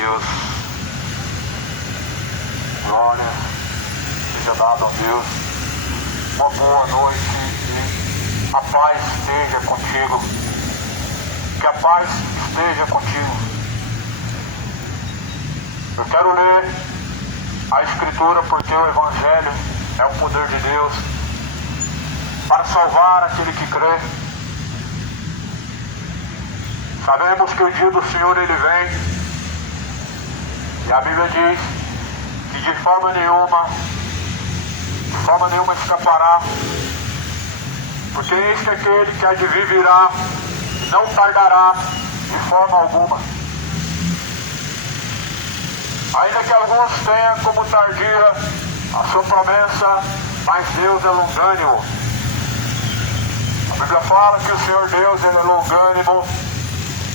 Deus. Glória seja dada a Deus. Uma boa noite e a paz esteja contigo. Que a paz esteja contigo. Eu quero ler a Escritura porque o Evangelho é o poder de Deus para salvar aquele que crê. Sabemos que o dia do Senhor ele vem, e a Bíblia diz que de forma nenhuma escapará, porque eis que aquele que há de vir virá, não tardará de forma alguma. Ainda que alguns tenham como tardia a sua promessa, mas Deus é longânimo. A Bíblia fala que o Senhor Deus ele é longânimo,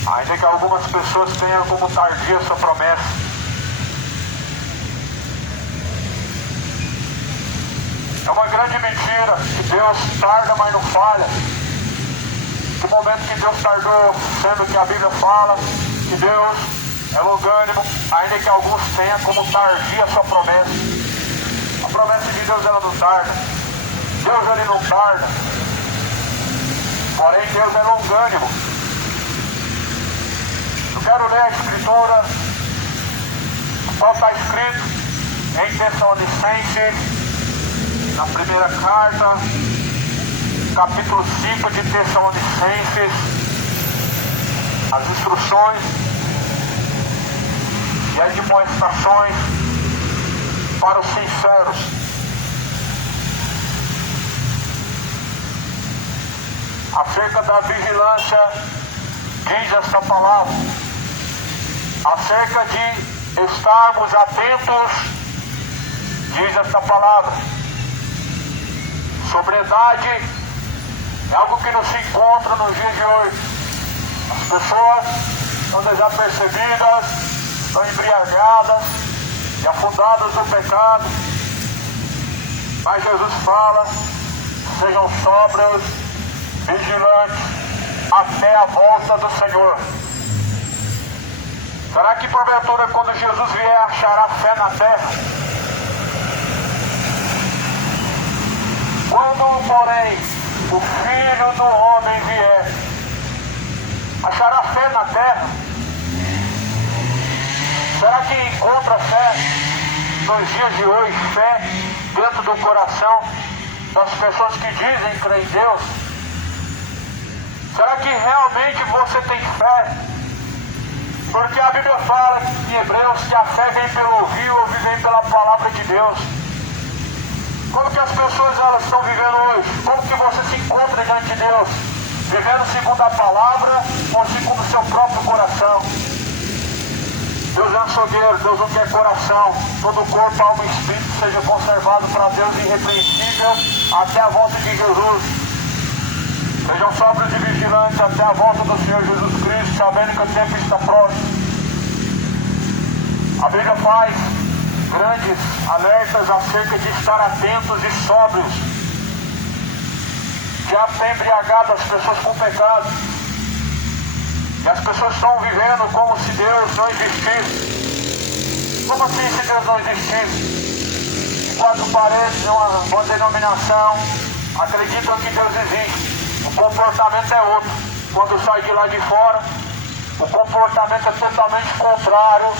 ainda que algumas pessoas tenham como tardia a sua promessa. É uma grande mentira que Deus tarda, mas não falha. Que momento que Deus tardou, sendo que a Bíblia fala que Deus é longânimo, ainda que alguns tenham como tardia a sua promessa. A promessa de Deus ela não tarda. Deus ele não tarda. Porém Deus é longânimo. Eu quero ler a Escritura, qual está escrito em Tessalonicenses, na primeira carta, capítulo 5 de Tessalonicenses, as instruções e as demonstrações para os sinceros. Acerca da vigilância, diz esta palavra, acerca de estarmos atentos, diz esta palavra. Sobriedade é algo que não se encontra nos dias de hoje. As pessoas estão desapercebidas, estão embriagadas e afundadas no pecado. Mas Jesus fala, sejam sóbrios, vigilantes, até a volta do Senhor. Será que porventura quando Jesus vier achará fé na terra? Quando, porém, o Filho do Homem vier, achará fé na terra? Será que encontra fé nos dias de hoje, fé dentro do coração das pessoas que dizem crer em Deus? Será que realmente você tem fé? Porque a Bíblia fala em Hebreus que a fé vem pelo ouvir, o ouvir vem pela palavra de Deus. Como que as pessoas elas estão vivendo hoje? Como que você se encontra diante de Deus? Vivendo segundo a palavra ou segundo o seu próprio coração? Deus é açougueiro, Deus não quer coração. Todo o corpo, alma e espírito seja conservado para Deus irrepreensível até a volta de Jesus. Sejam sóbrios e vigilantes até a volta do Senhor Jesus Cristo, sabendo que o tempo está próximo. A Bíblia faz grandes alertas acerca de estar atentos e sóbrios. Já tem embriagado as pessoas com pecado. E as pessoas estão vivendo como se Deus não existisse. Como assim se Deus não existisse? Em quatro paredes, uma denominação, acreditam que Deus existe. O comportamento é outro. Quando sai de lá de fora, o comportamento é totalmente contrário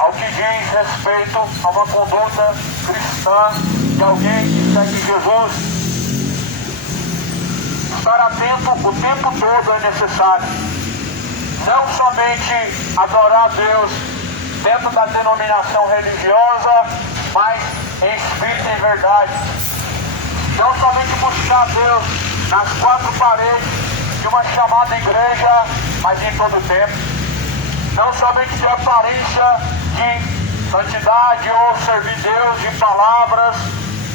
ao que diz respeito a uma conduta cristã de alguém que segue Jesus. Estar atento o tempo todo é necessário. Não somente adorar a Deus dentro da denominação religiosa, mas em espírito e em verdade. Não somente buscar a Deus nas quatro paredes de uma chamada igreja, mas em todo o tempo. Não somente de aparência de santidade ou servir Deus de palavras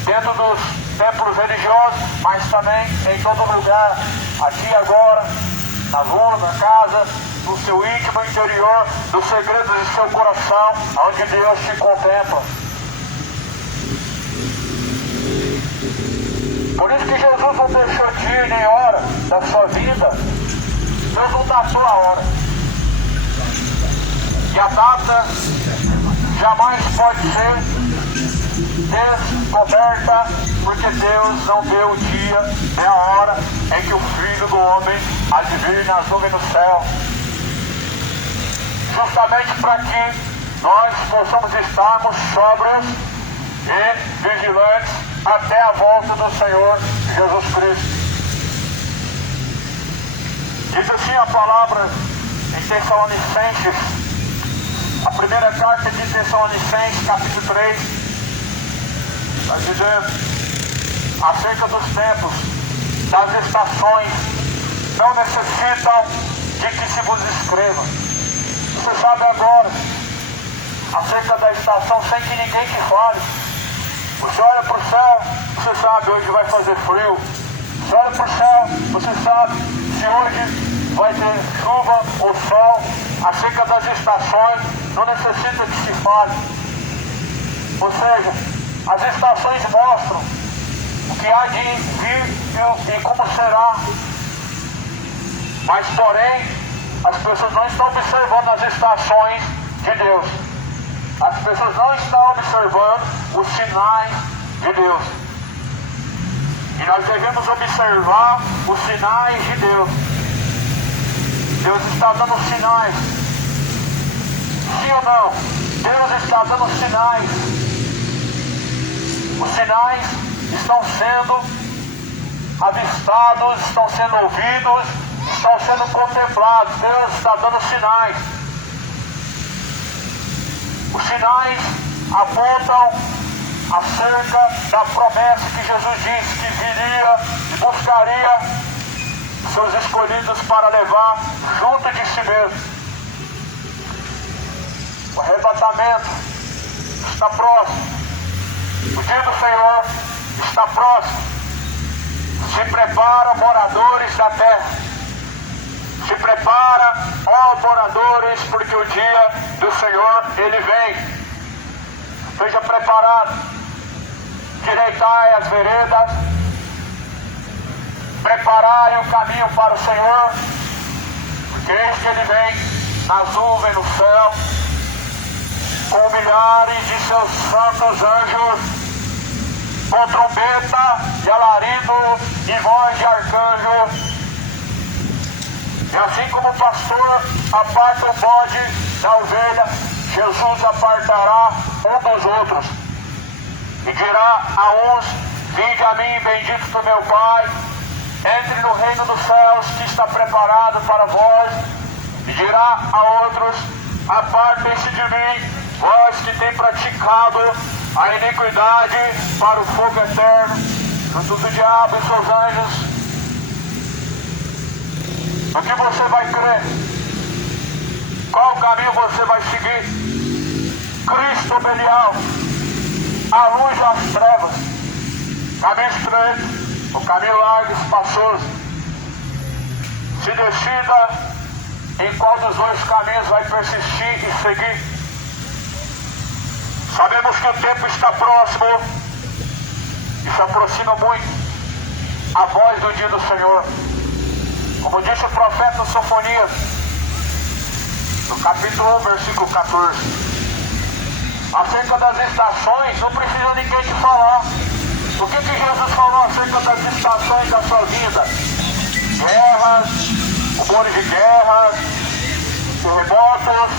dentro dos templos religiosos, mas também em todo lugar, aqui e agora, na rua, na casa, no seu íntimo interior, nos segredos de seu coração, onde Deus te contempla. Por isso que Jesus não deixou dia nem hora da sua vida. Deus não dá a sua hora. E a data jamais pode ser descoberta, porque Deus não deu o dia nem a hora em que o Filho do Homem há de vir nas nuvens do céu. Justamente para que nós possamos estarmos sóbrios e vigilantes até a volta do Senhor Jesus Cristo. Diz assim a palavra em Tessalonicenses, a primeira carta de Tessalonicenses, capítulo 3, vai dizer acerca dos tempos, das estações, não necessitam de que se vos escreva. Você sabe agora acerca da estação sem que ninguém te fale. Você olha para o céu, você sabe hoje vai fazer frio. Você olha para o céu, você sabe se hoje vai ter chuva ou sol. Acerca das estações, não necessita que se fale. Ou seja, as estações mostram o que há de vir e como será. Mas, porém, as pessoas não estão observando as estações de Deus. As pessoas não estão observando os sinais de Deus. E nós devemos observar os sinais de Deus. Deus está dando sinais. Sim ou não? Deus está dando sinais. Os sinais estão sendo avistados, estão sendo ouvidos, estão sendo contemplados. Deus está dando sinais. Os sinais apontam acerca da promessa que Jesus disse que viria e buscaria seus escolhidos para levar junto de si mesmo. O arrebatamento está próximo. O dia do Senhor está próximo. Se prepara, moradores da terra. Se prepara, ó moradores, porque o dia do Senhor, ele vem. Esteja preparado. Direitai as veredas. Prepararem o caminho para o Senhor, porque eis que ele vem nas nuvens no céu, com milhares de seus santos anjos, com trombeta e alarido e voz de arcanjo. E assim como o pastor aparta o bode da ovelha, Jesus apartará um dos outros. E dirá a uns: vinde a mim, bendito do meu Pai, entre no reino dos céus que está preparado para vós. E dirá a outros: apartem-se de mim, vós que tem praticado a iniquidade, para o fogo eterno, junto do diabo e seus anjos. O que você vai crer? Qual caminho você vai seguir? Cristo Belial, a luz das trevas, caminho estreito, o caminho largo e espaçoso. Se decida em qual dos dois caminhos vai persistir e seguir. Sabemos que o tempo está próximo e se aproxima muito a voz do dia do Senhor. Como disse o profeta Sofonias, no capítulo 1, versículo 14. Acerca das estações, não precisa ninguém te falar. O que Jesus falou acerca das estações da sua vida? Guerras, rumores de guerras, terremotos,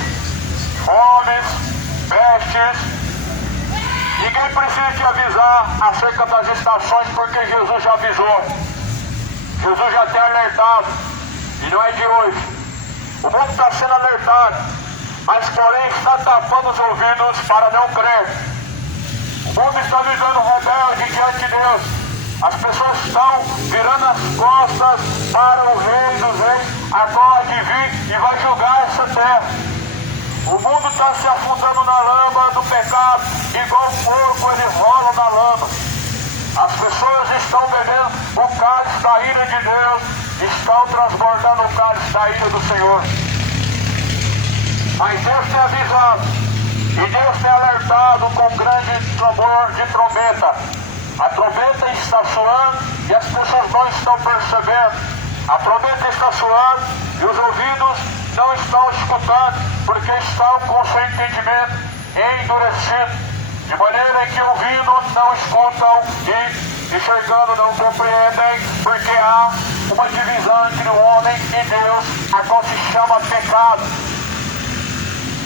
fomes, pestes. Ninguém precisa te avisar acerca das estações, porque Jesus já avisou. Jesus já tem alertado, e não é de hoje. O mundo está sendo alertado, mas porém está tapando os ouvidos para não crer. O mundo está vivendo rebelde diante de Deus. As pessoas estão virando as costas para o Rei dos Reis, agora de vir e vai julgar essa terra. O mundo está se afundando na lama do pecado, igual um porco, ele rola na lama. As pessoas estão bebendo o cálice da ira de Deus, estão transbordando o cálice da ira do Senhor. Mas Deus tem avisado, e Deus tem alertado com grande tambor de trombeta. A trombeta está soando e as pessoas não estão percebendo. A trombeta está soando e os ouvidos não estão escutando, porque estão com seu entendimento endurecido, de maneira que ouvindo não escutam e enxergando não compreendem, porque há uma divisão entre o homem e Deus, a qual se chama pecado.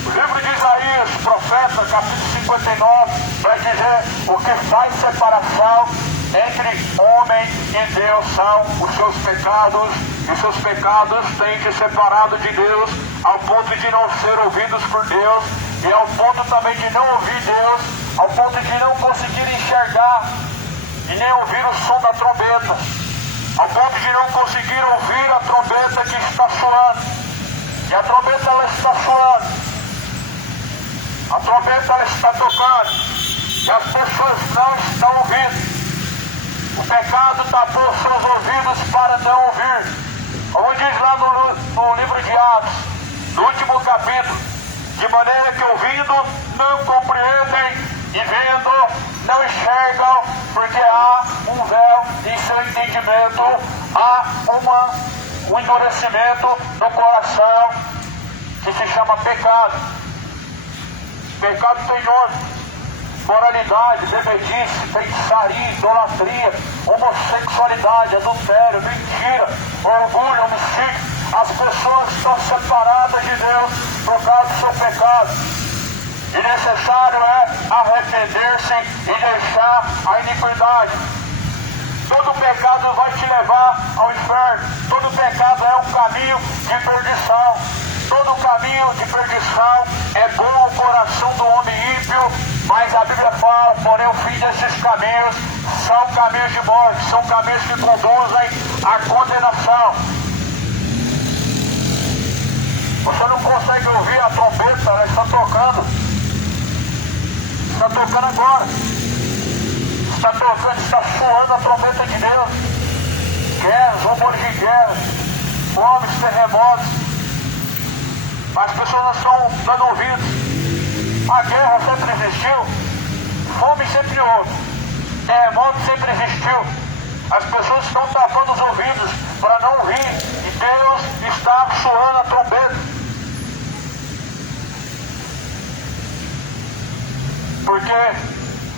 O livro de Isaías, profeta, capítulo 59, vai dizer: o que faz separação entre homem e Deus são os seus pecados, e seus pecados têm te separado de Deus, ao ponto de não ser ouvidos por Deus, e ao ponto também de não ouvir Deus, ao ponto de não conseguir enxergar e nem ouvir o som da trombeta, ao ponto de não conseguir ouvir a trombeta que está soando. E a trombeta ela está soando, a trombeta ela está tocando, e as pessoas não estão ouvindo. O pecado tapou seus ouvidos para não ouvir. Como diz lá no livro de Atos, no último capítulo: de maneira que ouvindo não compreendem e vendo não enxergam, porque há um véu em seu entendimento, há um endurecimento do coração que se chama pecado. Pecado tem nome: moralidade, bebedice, feitiçaria, idolatria, homossexualidade, adultério, mentira, orgulho, homicídio. As pessoas estão separadas de Deus por causa do seu pecado. E necessário é arrepender-se e deixar a iniquidade. Todo pecado vai te levar ao inferno. Todo pecado é um caminho de perdição. Todo caminho de perdição é bom ao coração do homem ímpio, mas a Bíblia fala: porém o fim desses caminhos são caminhos de morte, são caminhos que conduzem à condenação. Você não consegue ouvir a trombeta, ela está tocando. Está tocando agora. Está tocando, está soando a trombeta de Deus. Guerras, rumores de guerra, fomes, terremotos. As pessoas não estão dando ouvidos. A guerra sempre existiu, fome sempre houve, terremoto sempre existiu. As pessoas estão tapando os ouvidos para não ouvir, e Deus está soando a trombeta. Porque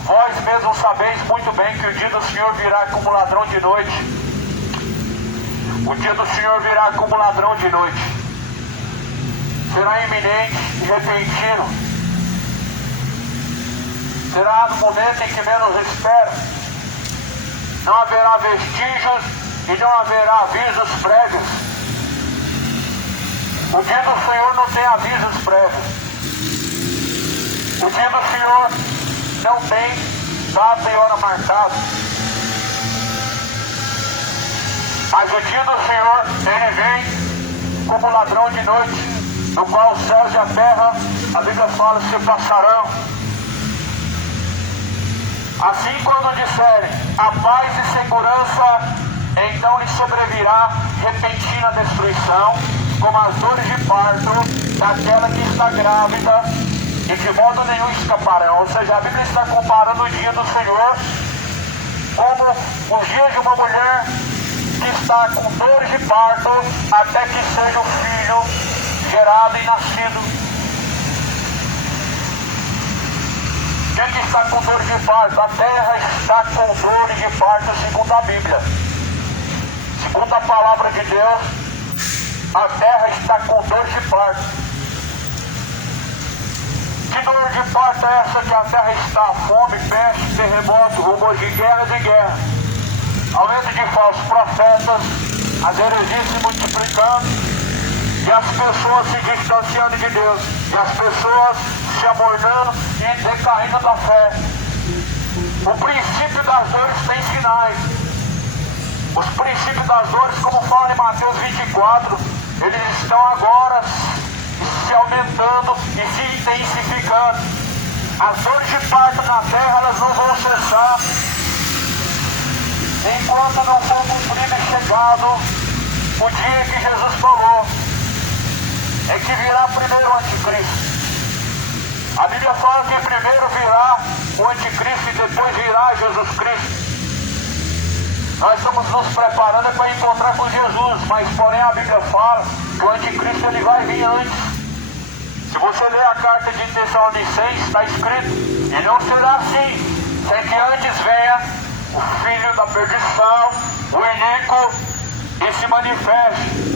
vós mesmos sabeis muito bem que o dia do Senhor virá como ladrão de noite. O dia do Senhor virá como ladrão de noite. Será iminente e repentino. Será no momento em que menos espera. Não haverá vestígios e não haverá avisos prévios. O dia do Senhor não tem avisos prévios. O dia do Senhor não tem data e hora marcada. Mas o dia do Senhor, ele vem como ladrão de noite, no qual os céus e a terra, a Bíblia fala, se passarão. Assim, quando disserem a paz e segurança, então lhe sobrevirá repentina destruição, como as dores de parto daquela que está grávida, e de modo nenhum escaparão. Ou seja, a Bíblia está comparando o dia do Senhor como os dias de uma mulher que está com dores de parto até que seja o filho gerado e nascido. Quem está com dores de parto? A terra está com dores de parto, segundo a Bíblia. Segundo a palavra de Deus, a terra está com dores de parto. Que dor de parto é essa que a terra está? Fome, peste, terremoto, rumores de guerras e guerra. Aumento de falsos profetas, as heresias se multiplicando, e as pessoas se distanciando de Deus, e as pessoas se amordando e decaindo da fé. O princípio das dores tem sinais. Os princípios das dores, como fala em Mateus 24, eles estão agora se aumentando e se intensificando. As dores de parto na terra, elas não vão cessar enquanto não for cumprido e chegado o dia que Jesus falou, é que virá primeiro o anticristo. A Bíblia fala que primeiro virá o anticristo e depois virá Jesus Cristo. Nós estamos nos preparando para encontrar com Jesus, mas porém a Bíblia fala que o anticristo ele vai vir antes. Se você ler a carta de Tessalonicenses, está escrito: e não será assim, sem que antes venha o filho da perdição, o iníquo, e se manifeste.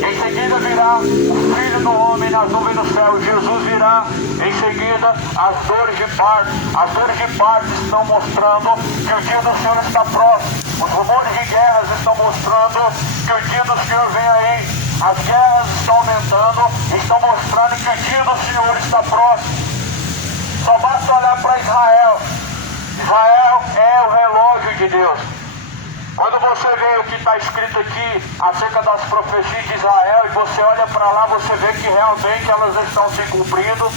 Em seguida virá o Filho do Homem nas nuvens do céu. Jesus virá em seguida as dores de parto. As dores de parto estão mostrando que o dia do Senhor está próximo. Os rumores de guerras estão mostrando que o dia do Senhor vem aí. As guerras estão aumentando, estão mostrando que o dia do Senhor está próximo. Só basta olhar para Israel. Israel é o relógio de Deus. Quando você vê o que está escrito aqui acerca das profecias de Israel e você olha para lá, você vê que realmente elas estão se cumprindo.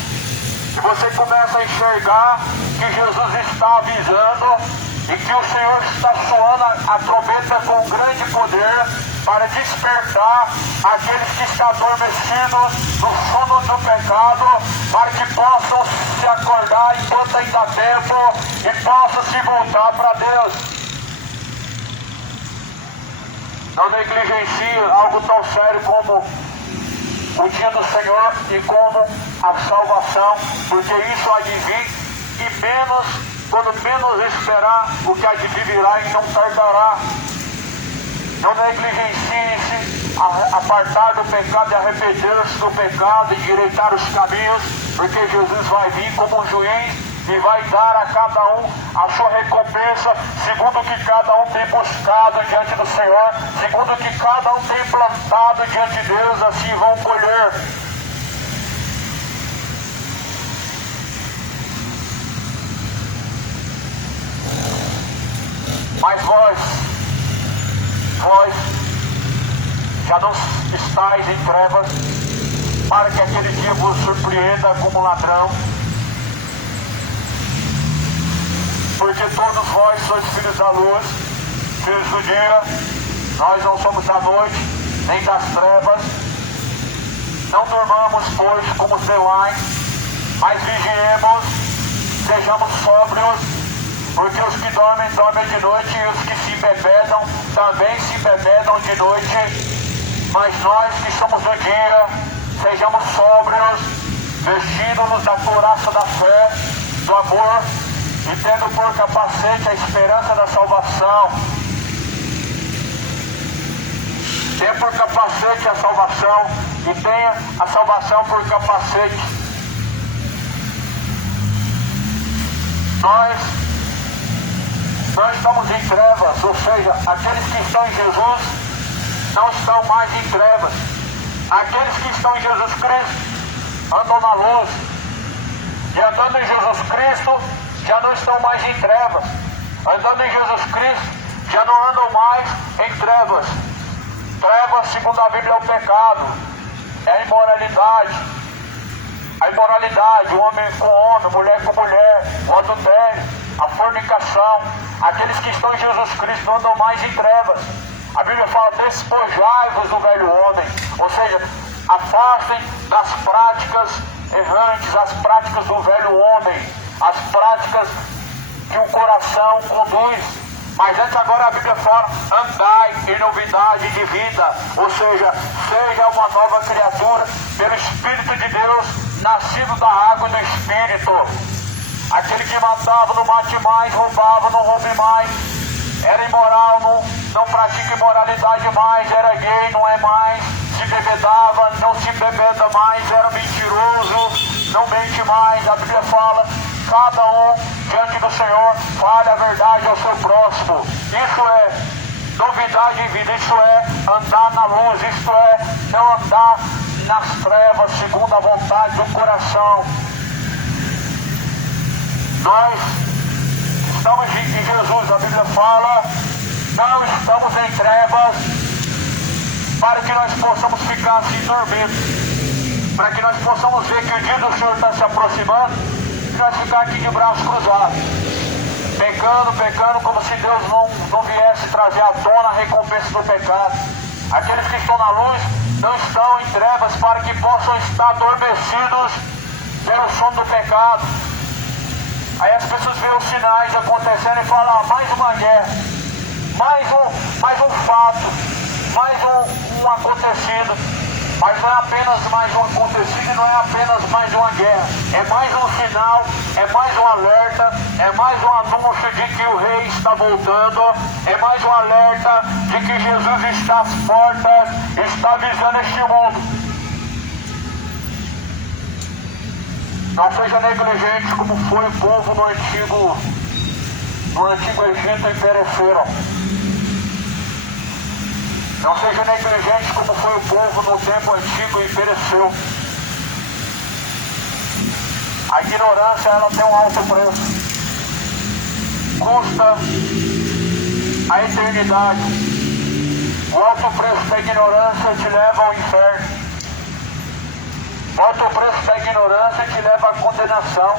E você começa a enxergar que Jesus está avisando e que o Senhor está soando a trombeta com grande poder para despertar aqueles que estão adormecidos no sono do pecado, para que possam se acordar enquanto ainda há tempo e possam se voltar para Deus. Não negligencie algo tão sério como o dia do Senhor e como a salvação, porque isso há de vir e quando menos esperar, o que há de vir virá e não tardará. Não negligencie-se, apartar do pecado e arrepender-se do pecado e endireitar os caminhos, porque Jesus vai vir como um juiz e vai dar a cada um a sua recompensa, segundo o que cada um tem buscado diante do Senhor, segundo o que cada um tem plantado diante de Deus, assim vão colher. Mas vós já não estáis em trevas, para que aquele dia vos surpreenda como ladrão. Porque todos vós sois filhos da luz, filhos do dia. Nós não somos da noite, nem das trevas. Não durmamos, pois, como os demais, mas vigiemos, sejamos sóbrios, porque os que dormem, dormem de noite, e os que se embebedam, também se embebedam de noite. Mas nós que somos do dia, sejamos sóbrios, vestindo-nos da couraça da fé, do amor, e tendo por capacete a esperança da salvação. Tenha por capacete a salvação, e tenha a salvação por capacete. Nós não estamos em trevas, ou seja, aqueles que estão em Jesus não estão mais em trevas. Aqueles que estão em Jesus Cristo andam na luz, e andando em Jesus Cristo já não estão mais em trevas. Andando em Jesus Cristo, já não andam mais em trevas. Trevas, segundo a Bíblia, é o pecado, é a imoralidade. A imoralidade, o homem com homem, mulher com mulher, o adultério, a fornicação. Aqueles que estão em Jesus Cristo não andam mais em trevas. A Bíblia fala: despojai-vos do velho homem. Ou seja, afastem das práticas errantes, as práticas do velho homem, as práticas que o coração conduz. Mas antes, agora a Bíblia fala: andai em novidade de vida, ou seja, seja uma nova criatura pelo Espírito de Deus, nascido da água e do Espírito. Aquele que matava não mate mais, roubava não roube mais, era imoral, não pratica imoralidade mais, era gay, não é mais, se bebedava, não se bebeda mais, era mentiroso, não mente mais. A Bíblia fala: cada um diante do Senhor fale a verdade ao seu próximo. Isso é novidade em vida, isso é andar na luz, isso é não andar nas trevas segundo a vontade do coração. Nós estamos em Jesus, a Bíblia fala: não estamos em trevas, para que nós possamos ficar assim dormindo, para que nós possamos ver que o dia do Senhor está se aproximando e nós ficar aqui de braços cruzados, pecando, como se Deus não viesse trazer à tona a recompensa do pecado. Aqueles que estão na luz não estão em trevas, para que possam estar adormecidos pelo sono do pecado. Aí as pessoas veem os sinais acontecendo e falam: mais uma guerra. mais um fato, mais um acontecido. Mas não é apenas mais um acontecido e não é apenas mais uma guerra. É mais um sinal, é mais um alerta, é mais um anúncio de que o rei está voltando, é mais um alerta de que Jesus está às portas, está avisando este mundo. Não seja negligente como foi o povo no antigo Egito e pereceram. Não seja negligente como foi o povo no tempo antigo e pereceu. A ignorância, ela tem um alto preço. Custa a eternidade. O alto preço da ignorância te leva ao inferno. O alto preço da ignorância te leva à condenação.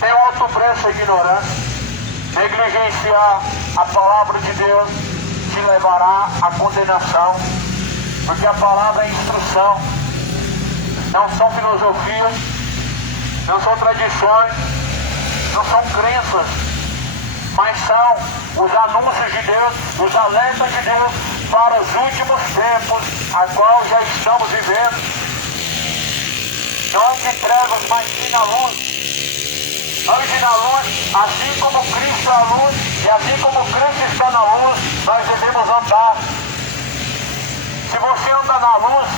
Tem um alto preço a ignorância. Negligenciar a palavra de Deus te levará à condenação, porque a palavra é instrução, não são filosofias, não são tradições, não são crenças, mas são os anúncios de Deus, os alertas de Deus para os últimos tempos, a qual já estamos vivendo. Não ande em trevas, mas sim na luz. Ande na luz, assim como Cristo é a luz, e assim como Cristo está na luz, nós devemos andar. Se você anda na luz,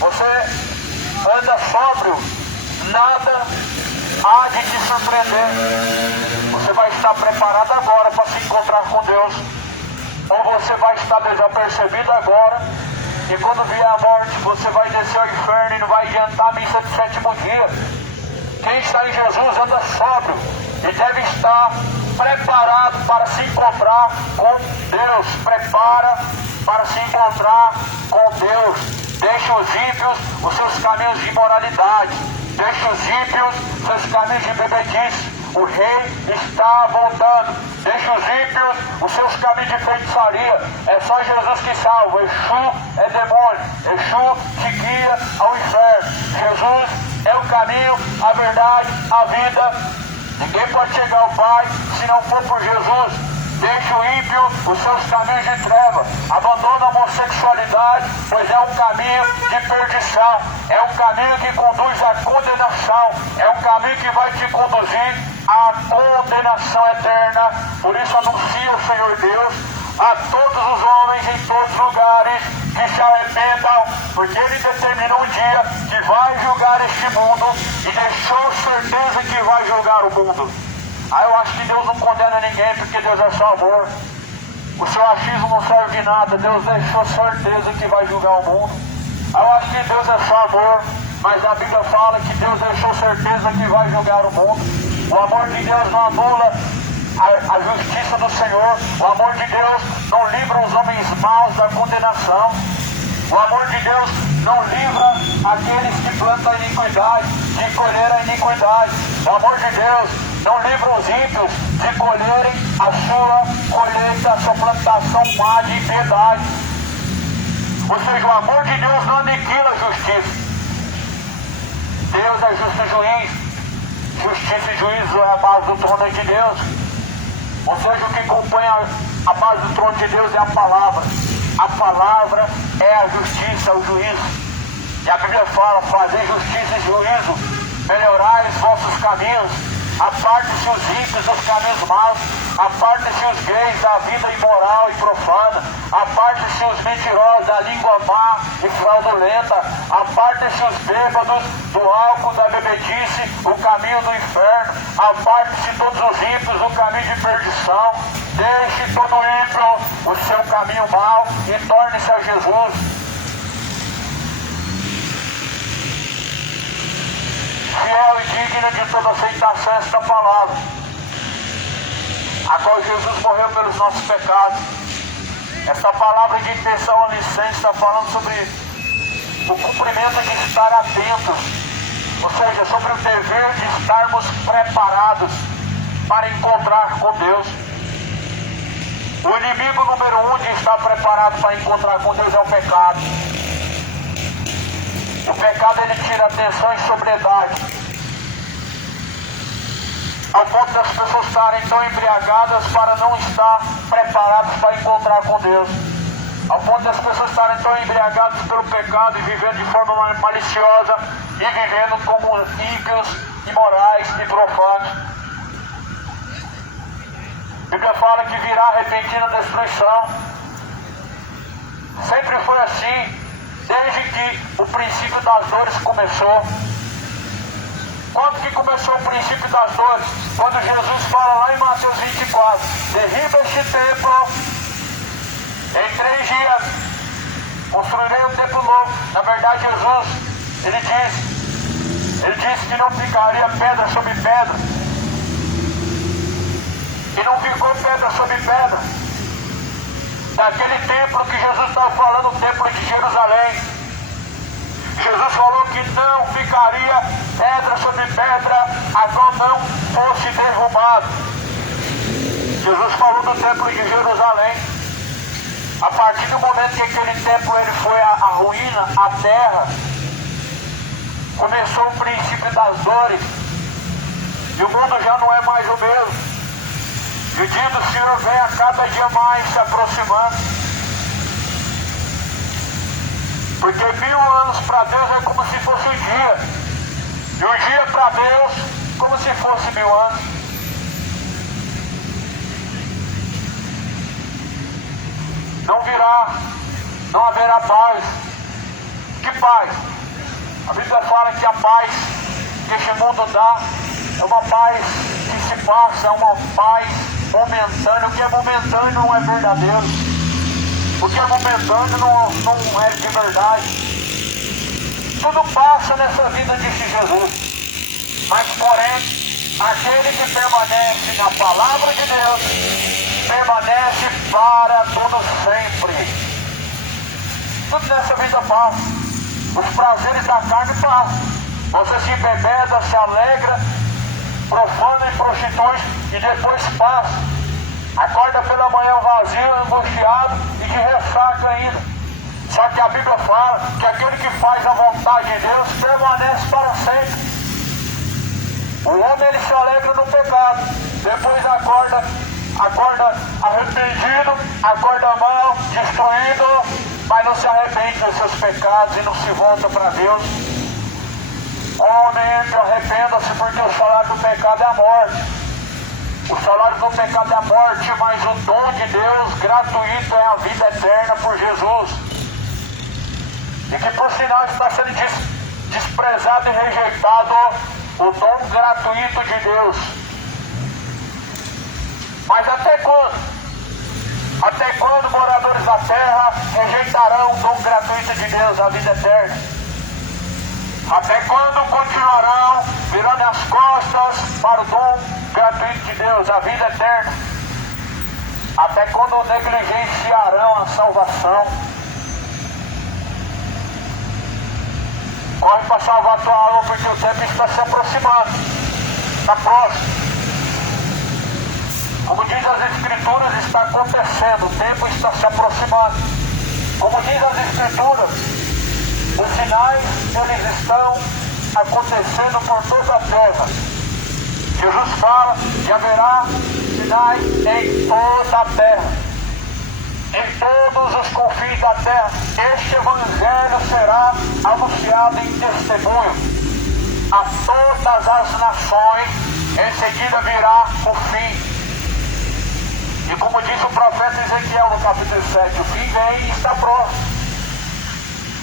você anda sóbrio, nada há de te surpreender. Você vai estar preparado agora para se encontrar com Deus, ou você vai estar desapercebido agora, e quando vier a morte, você vai descer ao inferno e não vai adiantar a missa do sétimo dia. Quem está em Jesus anda sóbrio e deve estar preparado para se encontrar com Deus. Prepara para se encontrar com Deus. Deixe os ímpios os seus caminhos de imoralidade. Deixe os ímpios os seus caminhos de bebedice. O rei está voltando. Deixe os ímpios os seus caminhos de feitiçaria. É só Jesus que salva. Exu é demônio. Exu te guia ao inferno. Jesus é o caminho, a verdade, a vida. Ninguém pode chegar ao Pai se não for por Jesus. Deixe o ímpio os seus caminhos de treva. Abandona a homossexualidade, pois é um caminho de perdição. É um caminho que conduz à condenação. É um caminho que vai te conduzir à condenação eterna. Por isso anuncia o Senhor Deus a todos os homens em todos os lugares que se arrependam, porque Ele determinou um dia que vai julgar este mundo e deixou certeza que vai julgar o mundo. Eu acho que Deus não condena ninguém porque Deus é só amor. O seu achismo não serve de nada. Deus deixou certeza que vai julgar o mundo. Eu acho que Deus é só amor, mas a Bíblia fala que Deus deixou certeza que vai julgar o mundo. O amor de Deus não anula a justiça do Senhor. O amor de Deus não livra os homens maus da condenação. O amor de Deus não livra aqueles que plantam a iniquidade de colher a iniquidade. O amor de Deus não livra os ímpios de colherem a sua colheita, a sua plantação má de impiedade. Ou seja, o amor de Deus não aniquila a justiça. Deus é justo juiz. Justiça e juízo é a base do trono de Deus. Ou seja, o que compõe a base do trono de Deus é a palavra. A palavra é a justiça, o juízo. E a Bíblia fala: fazer justiça e juízo, melhorai os vossos caminhos, aparte-se os ímpios dos caminhos maus, aparte-se os gays da vida imoral e profana, aparte-se os mentirosos da língua má e fraudulenta, aparte-se os bêbados do álcool da bebedice, o caminho do inferno, aparte-se todos os ímpios o caminho de perdição, deixe todo ímpio o seu caminho mau e torne-se a Jesus. Fiel e digna de toda aceitação esta palavra, a qual Jesus morreu pelos nossos pecados. Esta palavra de Tessalonicenses está falando sobre o cumprimento de estar atentos, ou seja, sobre o dever de estarmos preparados para encontrar com Deus. O inimigo número 1 de estar preparado para encontrar com Deus é o pecado. O pecado, ele tira atenção e sobriedade. ao ponto das pessoas estarem tão embriagadas para não estar preparadas para encontrar com Deus, ao ponto das pessoas estarem tão embriagadas pelo pecado e vivendo de forma maliciosa e vivendo como ímpios, imorais e profanos. A Bíblia fala que virá repentina destruição. Sempre foi assim, desde que o princípio das dores começou. Quando que começou o princípio das dores? Quando Jesus fala lá em Mateus 24, derriba este templo, em 3 dias construirei um templo novo. Na verdade, Jesus, ele disse que não ficaria pedra sobre pedra. E não ficou pedra sobre pedra. Daquele templo que Jesus estava falando, o templo de Jerusalém. Jesus falou que não ficaria pedra sobre pedra, a qual não fosse derrubado. Jesus falou do templo de Jerusalém. A partir do momento que aquele templo ele foi a ruína, a terra, começou o princípio das dores. E o mundo já não é mais o mesmo. E o dia do Senhor vem a cada dia mais se aproximando. Porque 1000 anos para Deus é como se fosse um dia. E um dia para Deus como se fosse 1000 anos. Não haverá paz. Que paz? A Bíblia fala que a paz que este mundo dá é uma paz que se passa, é uma paz momentânea. O que é momentâneo não é verdadeiro. O que é momentâneo não é de verdade. Tudo passa nessa vida, disse Jesus. Mas, porém, aquele que permanece na palavra de Deus, permanece para todo sempre. Tudo nessa vida passa. Os prazeres da carne passam. Você se embebeda, se alegra, profana e prostitui, e depois passa. Acorda pela manhã vazio, angustiado e de ressaca ainda. Só que a Bíblia fala que aquele que faz a vontade de Deus permanece para sempre. O homem ele se alegra no pecado, depois acorda arrependido, acorda mal, destruído, mas não se arrepende dos seus pecados e não se volta para Deus. Homem, arrependa-se, porque o salário do pecado é a morte. O salário do pecado é a morte, mas o dom de Deus gratuito é a vida eterna por Jesus. E que por sinal está sendo desprezado e rejeitado o dom gratuito de Deus. Mas até quando? Até quando moradores da terra rejeitarão o dom gratuito de Deus, a vida eterna? Até quando continuarão virando as costas para o dom gratuito de Deus, a vida eterna? Até quando negligenciarão a salvação? Corre para salvar a tua alma, porque o tempo está se aproximando. Está próximo. Como diz as Escrituras, está acontecendo, o tempo está se aproximando. Como diz as Escrituras, os sinais, eles estão acontecendo por toda a terra. Jesus fala que haverá sinais em toda a terra, em todos os confins da terra. Este evangelho será anunciado em testemunho a todas as nações. Em seguida virá o fim. E como diz o profeta Ezequiel no capítulo 7, o fim vem e está próximo.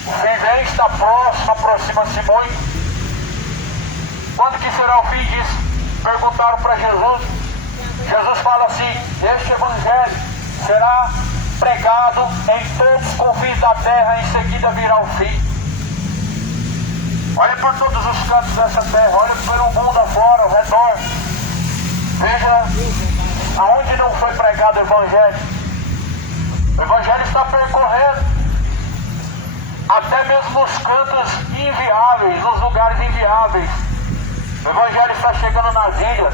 O fim vem, está próximo, aproxima-se muito. Quando que será o fim disso? Perguntaram para Jesus. Jesus fala assim: este evangelho será pregado em todos os confins da terra, em seguida virá o fim. Olhe por todos os cantos dessa terra, olhe pelo mundo afora, ao redor. Veja aonde não foi pregado o evangelho. O evangelho está percorrendo até mesmo nos cantos inviáveis, nos lugares inviáveis. O evangelho está chegando nas ilhas.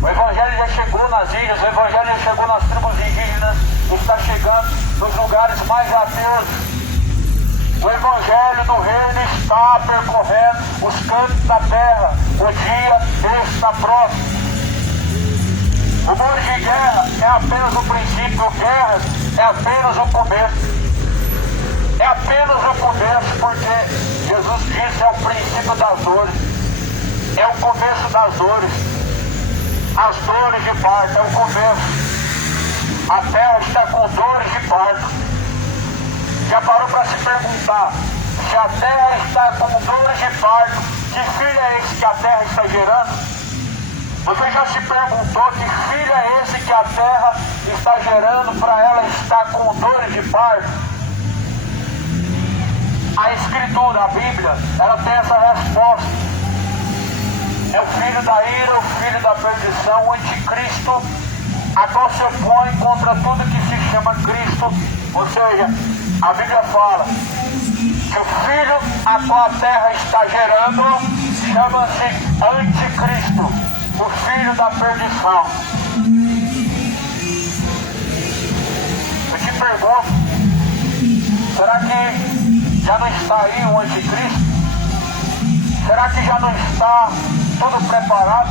O evangelho já chegou nas ilhas. O evangelho já chegou nas tribos indígenas. Está chegando nos lugares mais ateus. O evangelho do reino está percorrendo os cantos da terra. O dia está próximo. O humor de guerra é apenas o princípio, guerra é apenas o começo. É apenas o começo, porque Jesus disse é o princípio das dores. É o começo das dores. As dores de parto é o começo. A terra está com dores de parto. Já parou para se perguntar, se a terra está com dores de parto, que filho é esse que a terra está gerando? Você já se perguntou que filho é esse que a terra está gerando para ela estar com dores de parto? A Escritura, a Bíblia, ela tem essa resposta. É o filho da ira, o filho da perdição, o anticristo, a qual se opõe contra tudo que se chama Cristo. Ou seja, a Bíblia fala que o filho a qual a terra está gerando chama-se anticristo, o filho da perdição. Eu te pergunto, será que já não está aí o anticristo? Será que já não está tudo preparado?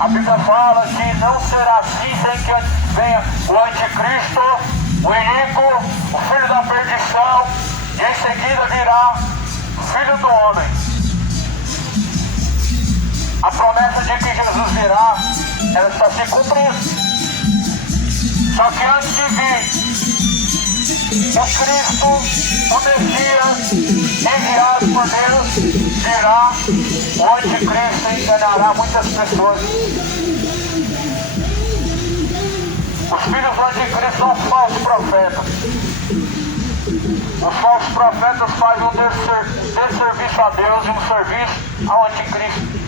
A Bíblia fala que não será assim sem que venha o anticristo, o iníquo, o filho da perdição, e em seguida virá o filho do homem. A promessa de que Jesus virá, ela está se cumprindo. Só que antes de vir o Cristo, o Messias, enviado por Deus, virá o anticristo e enganará muitas pessoas. Os filhos do anticristo são falsos profetas. Os falsos profetas fazem um desserviço a Deus e um serviço ao anticristo.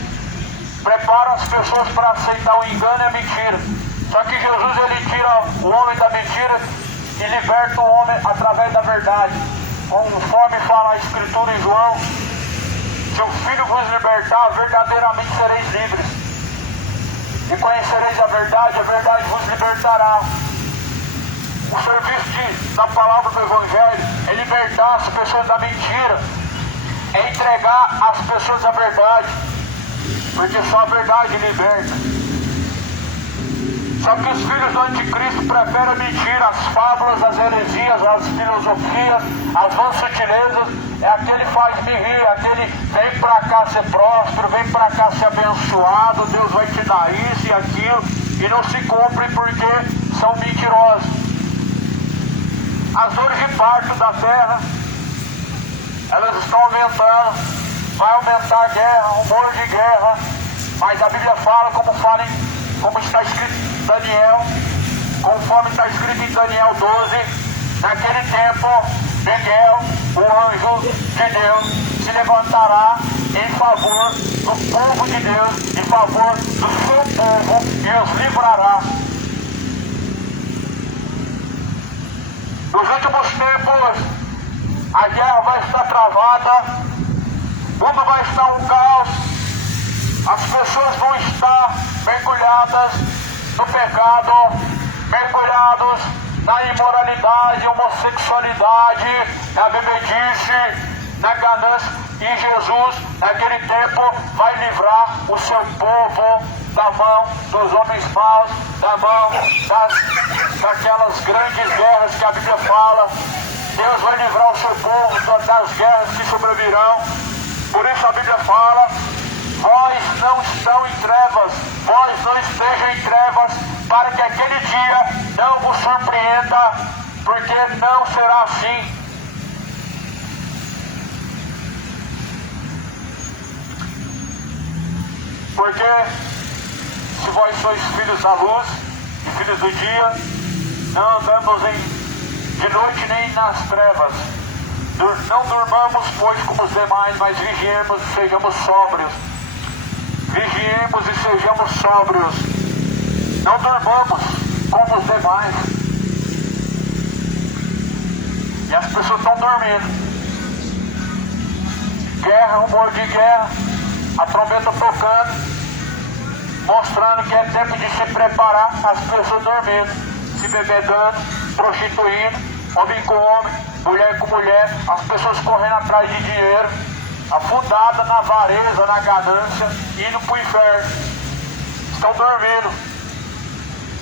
Preparam as pessoas para aceitar o engano e a mentira. Só que Jesus, ele tira o homem da mentira e liberta o homem através da verdade. Conforme fala a Escritura em João, se o Filho vos libertar, verdadeiramente sereis livres. E conhecereis a verdade vos libertará. O serviço da palavra do Evangelho é libertar as pessoas da mentira, é entregar as pessoas a verdade, porque só a verdade liberta. Só que os filhos do anticristo preferem a mentira, as fábulas, as heresias, as filosofias, as vãs sutilezas. É aquele faz-me rir, aquele vem pra cá ser próspero, vem pra cá ser abençoado, Deus vai te dar isso e aquilo, e não se cumpre porque são mentirosos. As dores de parto da terra, elas estão aumentando, vai aumentar a guerra, o humor de guerra, mas a Bíblia fala, como está escrito em Daniel, conforme está escrito em Daniel 12, naquele tempo, Miguel, o anjo de Deus, se levantará em favor do povo de Deus, em favor do seu povo, e os livrará. Nos últimos tempos, a guerra vai estar travada, o mundo vai estar um caos, as pessoas vão estar mergulhadas no pecado, mergulhados na imoralidade, homossexualidade, na bebedice, na ganância. E Jesus, naquele tempo, vai livrar o seu povo da mão dos homens maus, da mão daquelas grandes guerras que a Bíblia fala. Deus vai livrar o seu povo das guerras que sobrevirão. Por isso a Bíblia fala: vós não estão em trevas, vós não estejam em trevas, para que aquele dia não vos surpreenda, porque não será assim. Porque se vós sois filhos da luz e filhos do dia, não andamos de noite nem nas trevas. Não durmamos, pois, como os demais, mas vigiemos e sejamos sóbrios. Vigiemos e sejamos sóbrios. Não durmamos como os demais. E as pessoas estão dormindo. Guerra, rumor de guerra, a trombeta tocando, mostrando que é tempo de se preparar, as pessoas dormindo, se bebedando, prostituindo, homem com homem, mulher com mulher, as pessoas correndo atrás de dinheiro, afundada na avareza, na ganância, indo para o inferno. estão dormindo.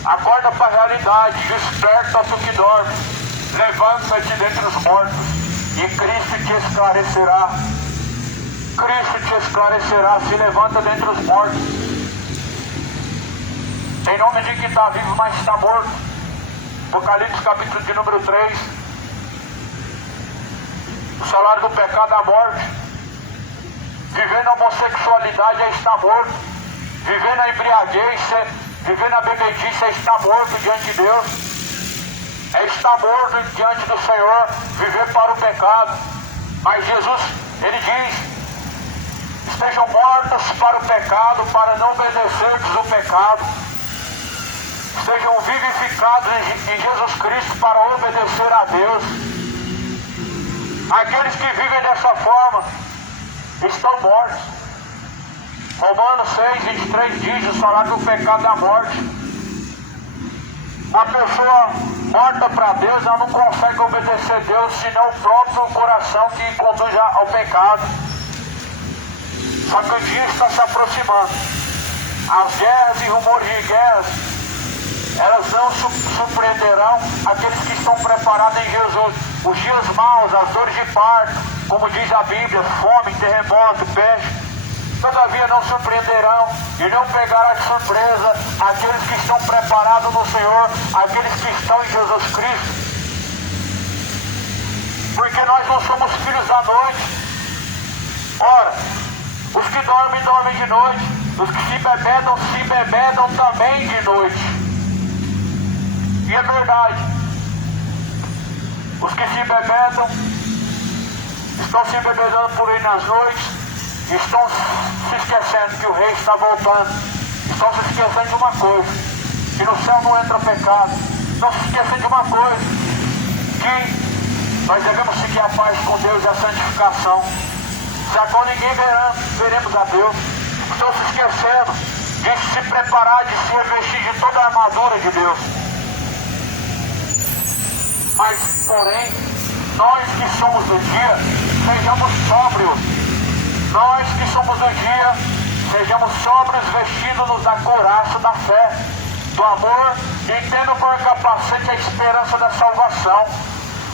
Acorda para a realidade, desperta tu que dorme, levanta-te dentre os mortos, e Cristo te esclarecerá. Cristo te esclarecerá, se levanta dentre os mortos. Em nome de quem está vivo, mas está morto. Apocalipse capítulo de número 3. O salário do pecado é a morte. Vivendo a homossexualidade é estar morto. Vivendo a embriaguez, vivendo a bebedice é estar morto diante de Deus. É estar morto diante do Senhor, viver para o pecado. Mas Jesus, Ele diz, estejam mortos para o pecado, para não obedecerdes o pecado. Sejam vivificados em Jesus Cristo para obedecer a Deus. Aqueles que vivem dessa forma estão mortos. Romanos 6:23 diz: o salário do pecado é a morte. Uma pessoa morta para Deus, ela não consegue obedecer a Deus, senão o próprio coração que conduz ao pecado. Só que o dia está se aproximando. As guerras e rumores de guerras, elas não surpreenderão aqueles que estão preparados em Jesus. Os dias maus, as dores de parto, como diz a Bíblia, fome, terremoto, peste, todavia não surpreenderão e não pegará de surpresa aqueles que estão preparados no Senhor, aqueles que estão em Jesus Cristo. Porque nós não somos filhos da noite. Ora, os que dormem, dormem de noite. Os que se embebedam também de noite. E é verdade, os que se embebedam estão se embebedando por aí nas noites, estão se esquecendo que o rei está voltando, estão se esquecendo de uma coisa, que no céu não entra pecado, estão se esquecendo de uma coisa, que nós devemos seguir a paz com Deus e a santificação, se agora ninguém veremos a Deus. Estão se esquecendo de se preparar, de se revestir de toda a armadura de Deus. Mas, porém, nós que somos do dia, sejamos sóbrios. Nós que somos do dia, sejamos sóbrios, vestidos-nos da couraça da fé, do amor, e tendo por capacete a esperança da salvação.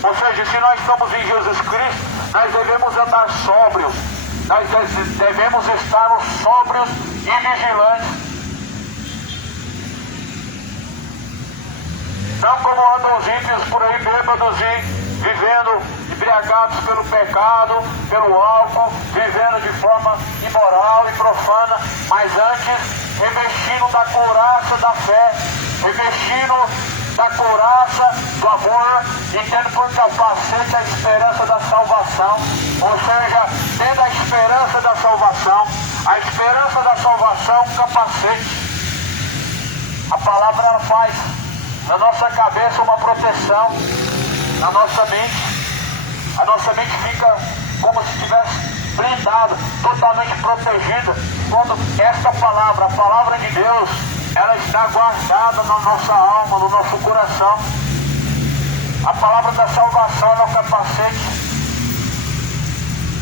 Ou seja, se nós estamos em Jesus Cristo, nós devemos andar sóbrios. Nós devemos estar sóbrios e vigilantes. Não como andam os ímpios por aí bêbados e vivendo embriagados pelo pecado, pelo álcool, vivendo de forma imoral e profana, mas antes revestindo da couraça da fé, revestindo da couraça do amor e tendo por capacete a esperança da salvação. Ou seja, tendo a esperança da salvação, a esperança da salvação, capacete. A palavra ela faz na nossa cabeça uma proteção, na nossa mente. A nossa mente fica como se estivesse blindada, totalmente protegida, quando esta palavra, a palavra de Deus, ela está guardada na nossa alma, no nosso coração. A palavra da salvação é o capacete.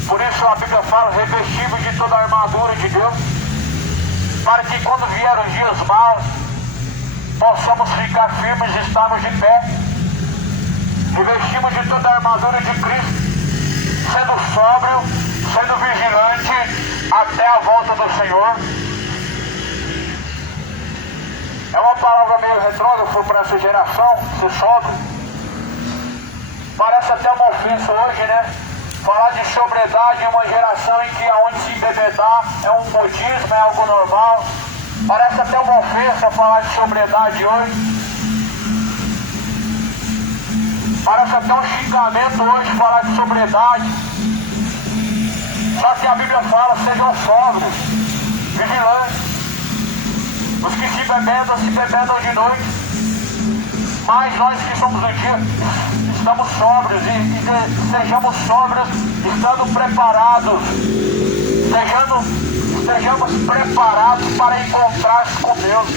Por isso a Bíblia fala, revestíveis de toda a armadura de Deus, para que quando vierem os dias maus, possamos ficar firmes e estarmos de pé. Revestimos de toda a armadura de Cristo, sendo sóbrio, sendo vigilante até a volta do Senhor. É uma palavra meio retrógrada para essa geração, ser sóbrio. Parece até uma ofensa hoje, né? Falar de sobriedade em uma geração em que onde se embebedar é um modismo, é algo normal. Parece até uma ofensa falar de sobriedade hoje. Parece até um xingamento hoje falar de sobriedade. Só que a Bíblia fala, sejam sóbrios, vigilantes. Os que se bebedam de noite. Mas nós que somos do dia, estamos sóbrios e sejamos sóbrios, estando preparados. Sejamos preparados para encontrar-se com Deus.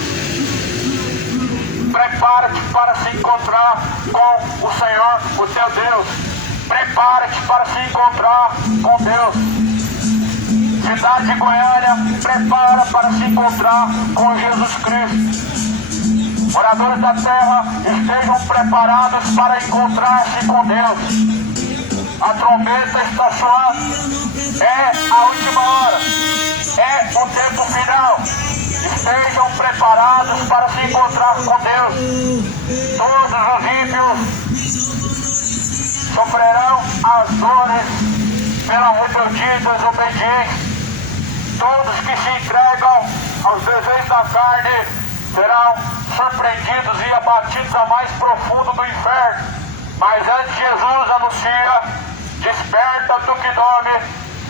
Prepara-te para se encontrar com o Senhor, o teu Deus. Prepara-te para se encontrar com Deus. cidade de Goiânia, prepara para se encontrar com Jesus Cristo. Moradores da terra, estejam preparados para encontrar-se com Deus. A trombeta está soando. É a última hora. É o tempo final. Estejam preparados para se encontrar com Deus. Todos os ímpios sofrerão as dores pela rebeldia e desobediência. Todos que se entregam aos desejos da carne serão surpreendidos e abatidos a mais profundo do inferno. Mas antes Jesus anuncia: desperta tu que dorme,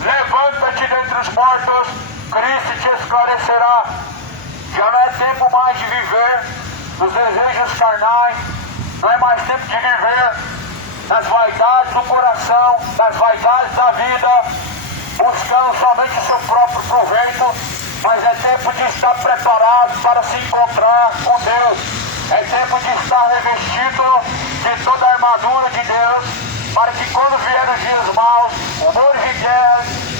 levanta-te dentre os mortos, Cristo te esclarecerá. Já não é tempo mais de viver nos desejos carnais, não é mais tempo de viver nas vaidades do coração, nas vaidades da vida, buscando somente o seu próprio proveito, mas é tempo de estar preparado para se encontrar com Deus. É tempo de estar revestido de toda a armadura de Deus, para que quando vier os dias maus, rumores de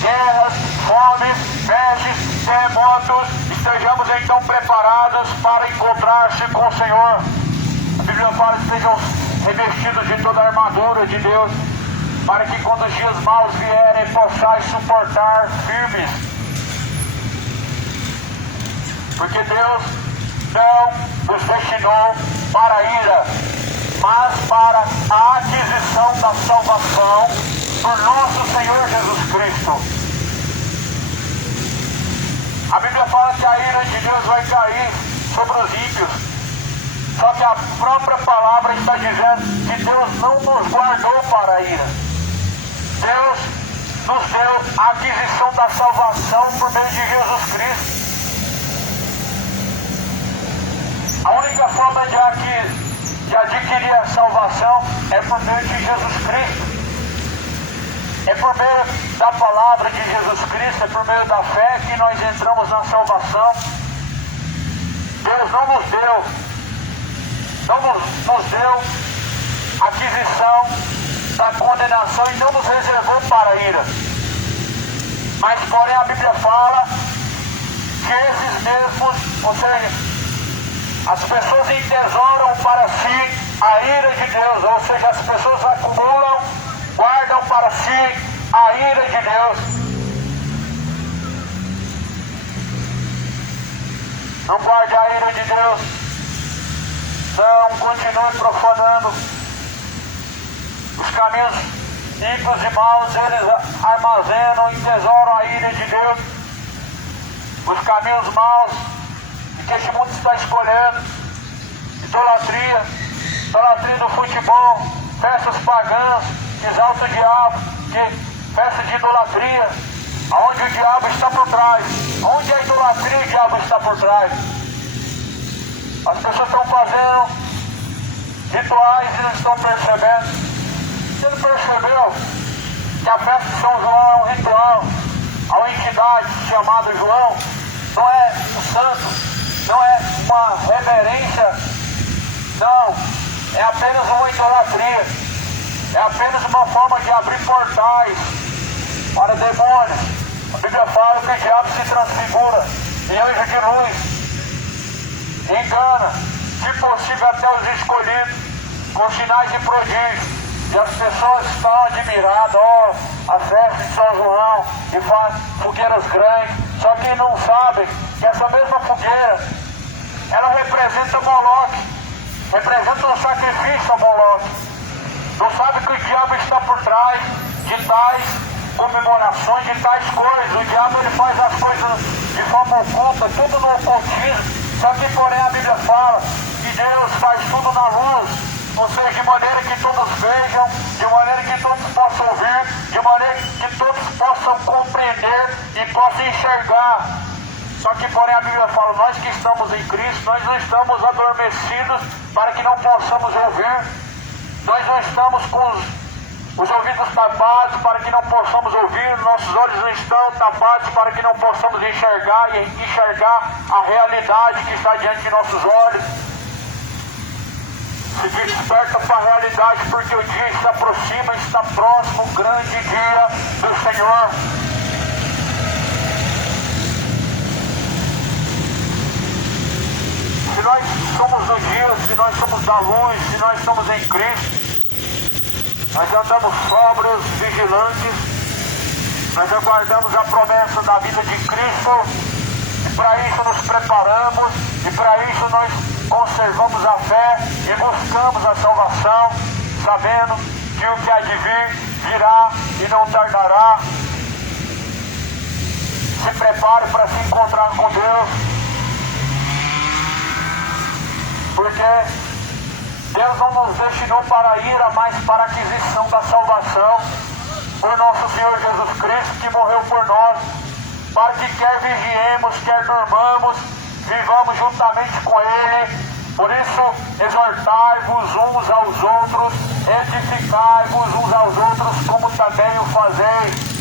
guerras, fomes, pestes, terremotos, estejamos então preparados para encontrar-se com o Senhor. A Bíblia fala que estejam revestidos de toda a armadura de Deus, para que quando os dias maus vierem, possais suportar firmes. Porque Deus não nos destinou para a ira, mas para a aquisição da salvação por nosso Senhor Jesus Cristo. A Bíblia fala que a ira de Deus vai cair sobre os ímpios. Só que a própria palavra está dizendo que Deus não nos guardou para a ira. Deus nos deu a aquisição da salvação por meio de Jesus Cristo. A única forma de adquirir a salvação é por meio de Jesus Cristo. É por meio da palavra de Jesus Cristo, é por meio da fé que nós entramos na salvação. Deus não nos deu aquisição da condenação e não nos reservou para a ira. Mas, porém, a Bíblia fala que esses mesmos, ou seja, as pessoas entesouram para si a ira de Deus, ou seja, as pessoas acumulam, guardam para si a ira de Deus. Não guarde a ira de Deus. Não continue profanando os caminhos ímpios e maus. Eles armazenam e tesouram a ira de Deus. Os caminhos maus que este mundo está escolhendo: idolatria do futebol, festas pagãs, que exalta o diabo, festas de idolatria, onde o diabo está por trás. Onde a idolatria, o diabo está por trás. As pessoas estão fazendo rituais e não estão percebendo. Você não percebeu que a festa de São João é um ritual? A uma entidade chamada João não é um santo, não é uma reverência, não, é apenas uma idolatria, é apenas uma forma de abrir portais para demônios. A Bíblia fala que o diabo se transfigura em anjo de luz, engana, se possível até os escolhidos, com sinais e prodígios. E as pessoas estão admiradas: a festa de São João, e faz fogueiras grandes. Só que não sabem que essa mesma fogueira, ela representa Moloque, representa um sacrifício a Moloque. Não sabe que o diabo está por trás de tais comemorações, de tais coisas. O diabo, ele faz as coisas de forma oculta, tudo no ocultismo. Só que, porém, a Bíblia fala que Deus faz tudo na luz, ou seja, de maneira que todos vejam, de maneira que todos possam ouvir, de maneira que todos possam compreender e possam enxergar. Só que, porém, a Bíblia fala: nós que estamos em Cristo, nós não estamos adormecidos para que não possamos ouvir. Nós não estamos com os ouvidos tapados para que não possamos ouvir, nossos olhos não estão tapados para que não possamos enxergar e enxergar a realidade que está diante de nossos olhos. Se desperta para a realidade, porque o dia se aproxima, está próximo o grande dia do Senhor. se nós somos da luz, se nós estamos em Cristo, nós andamos sóbrios, vigilantes, nós aguardamos a promessa da vida de Cristo, e para isso nos preparamos, e para isso nós conservamos a fé e buscamos a salvação, sabendo que o que há de vir, virá e não tardará. Se prepare para se encontrar com Deus, porque Deus não nos destinou para a ira, mas para a aquisição da salvação por nosso Senhor Jesus Cristo, que morreu por nós, para que quer vigiemos, quer dormamos, vivamos juntamente com Ele. Por isso, exortai-vos uns aos outros, edificai-vos uns aos outros, como também o fazeis.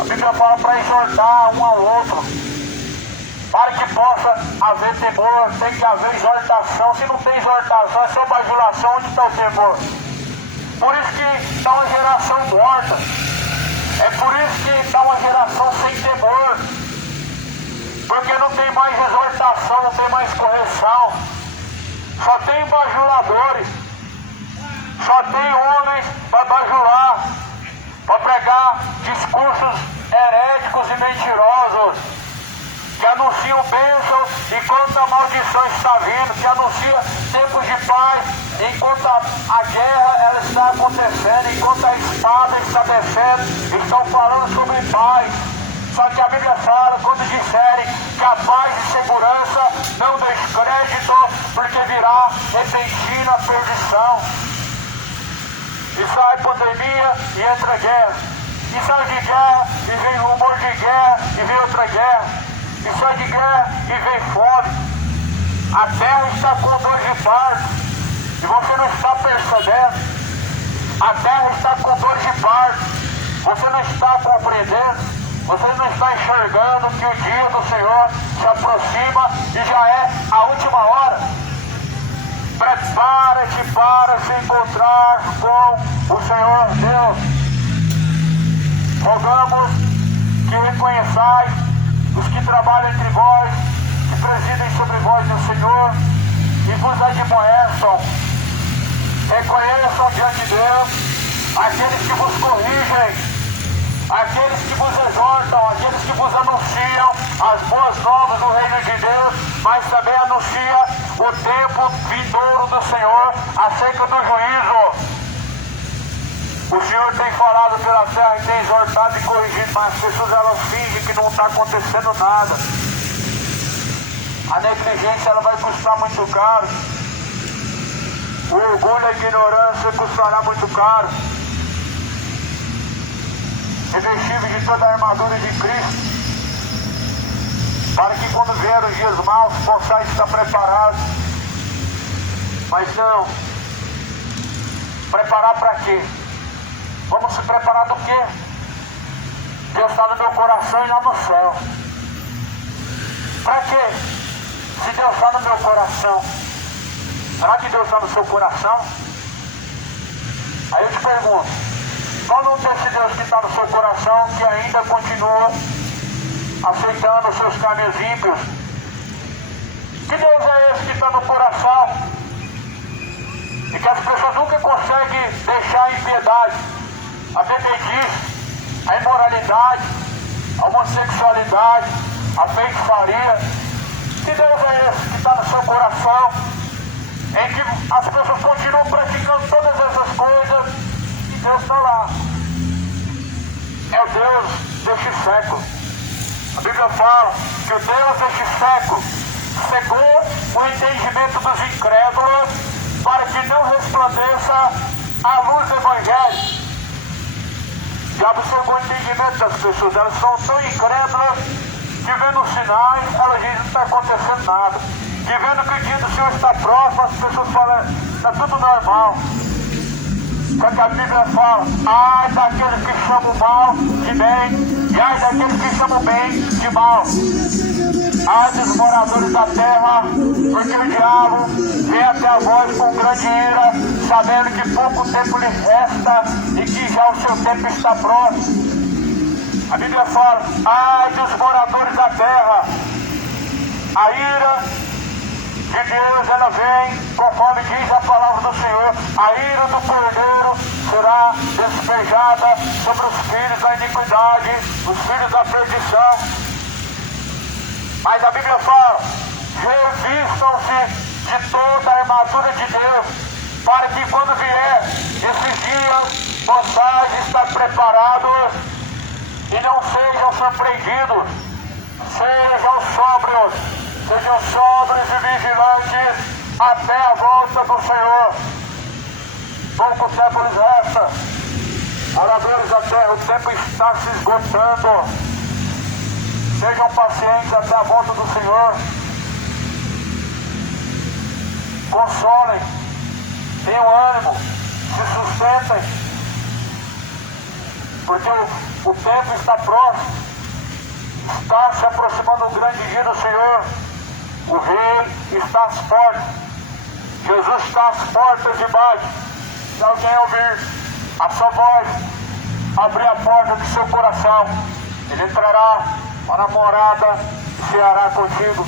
A Bíblia fala para exortar um ao outro, para que possa haver temor. Tem que haver exortação. Se não tem exortação, é só bajulação. Onde está o temor? Por isso que está uma geração morta. É por isso que está uma geração sem temor, porque não tem mais exortação, não tem mais correção. Só tem bajuladores, só tem homens para bajular, para pregar discursos heréticos e mentirosos, que anunciam bênçãos enquanto a maldição está vindo, que anuncia tempos de paz enquanto a guerra ela está acontecendo, enquanto a espada está descendo. Estão falando sobre paz. Só que a Bíblia fala, quando disserem que a paz e segurança, não descrédito, porque virá repentina perdição. E sai pandemia e entra guerra. E sai de guerra e vem rumor de guerra e vem outra guerra. E sai de guerra e vem fome. A terra está com dor de parto e você não está percebendo. A terra está com dor de parto, você não está compreendendo. Você não está enxergando que o dia do Senhor se aproxima e já é a última hora. Prepara-te para se encontrar com o Senhor Deus. Rogamos que reconheçais os que trabalham entre vós, que presidem sobre vós o Senhor, e vos admoestam. Reconheçam diante de Deus aqueles que vos corrigem, aqueles que vos exortam, aqueles que vos anunciam as boas novas do reino de Deus, mas também anuncia o tempo vindouro do Senhor acerca do juízo. O Senhor tem falado pela terra e tem exortado e corrigido, mas as pessoas elas fingem que não está acontecendo nada. A negligência ela vai custar muito caro. O orgulho e a ignorância custará muito caro. Revestíveis de toda a armadura de Cristo, para que quando vier os dias maus possais estar preparados. Mas não. Preparar para quê? Vamos se preparar do quê? Deus está no meu coração e não no céu. Para quê? Se Deus está no meu coração, será que Deus está no seu coração? Aí eu te pergunto, qual não tem esse Deus que está no seu coração, que ainda continua aceitando os seus caminhos ímpios? Que Deus é esse que está no coração e que as pessoas nunca conseguem deixar a impiedade, a bebedice, a imoralidade, a homossexualidade, a feitiçaria? Que Deus é esse que está no seu coração, em que as pessoas continuam praticando todas essas coisas e Deus está lá? É o Deus deste século. A Bíblia fala que o Deus deste século cegou o entendimento dos incrédulos para que não resplandeça a luz do Evangelho. O diabo cegou o entendimento das pessoas, elas são tão incrédulas que vendo os sinais, elas dizem que não está acontecendo nada. E vendo que o dia do Senhor está próximo, as pessoas falam, está tudo normal. Só que a Bíblia fala, ai daqueles que chamam o mal de bem, e ai daqueles que chamam o bem de mal. Ai dos moradores da terra, porque o diabo vem até a vós com grande ira, sabendo que pouco tempo lhe resta e que já o seu tempo está próximo. A Bíblia fala, ai dos moradores da terra, a ira a ira do Cordeiro será despejada sobre os filhos da iniquidade, os filhos da perdição. Mas a Bíblia fala, revistam-se de toda a armadura de Deus, para que quando vier esses dias, possais estar preparados e não sejam surpreendidos. Sejam sóbrios e vigilantes até a volta do Senhor. Pouco tempo lhes resta. Moradores da terra, o tempo está se esgotando. Sejam pacientes até a volta do Senhor. Consolem, tenham ânimo, se sustentem, porque o tempo está próximo. Está se aproximando o grande dia do Senhor. O Rei está às portas. Jesus está às portas de baixo. Se alguém ouvir a sua voz, abrir a porta do seu coração, Ele entrará para a morada e ceará contigo.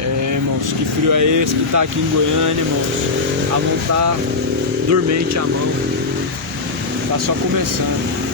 Irmãos, que frio é esse que tá aqui em Goiânia, irmãos? A mão tá dormente, a mão tá só começando.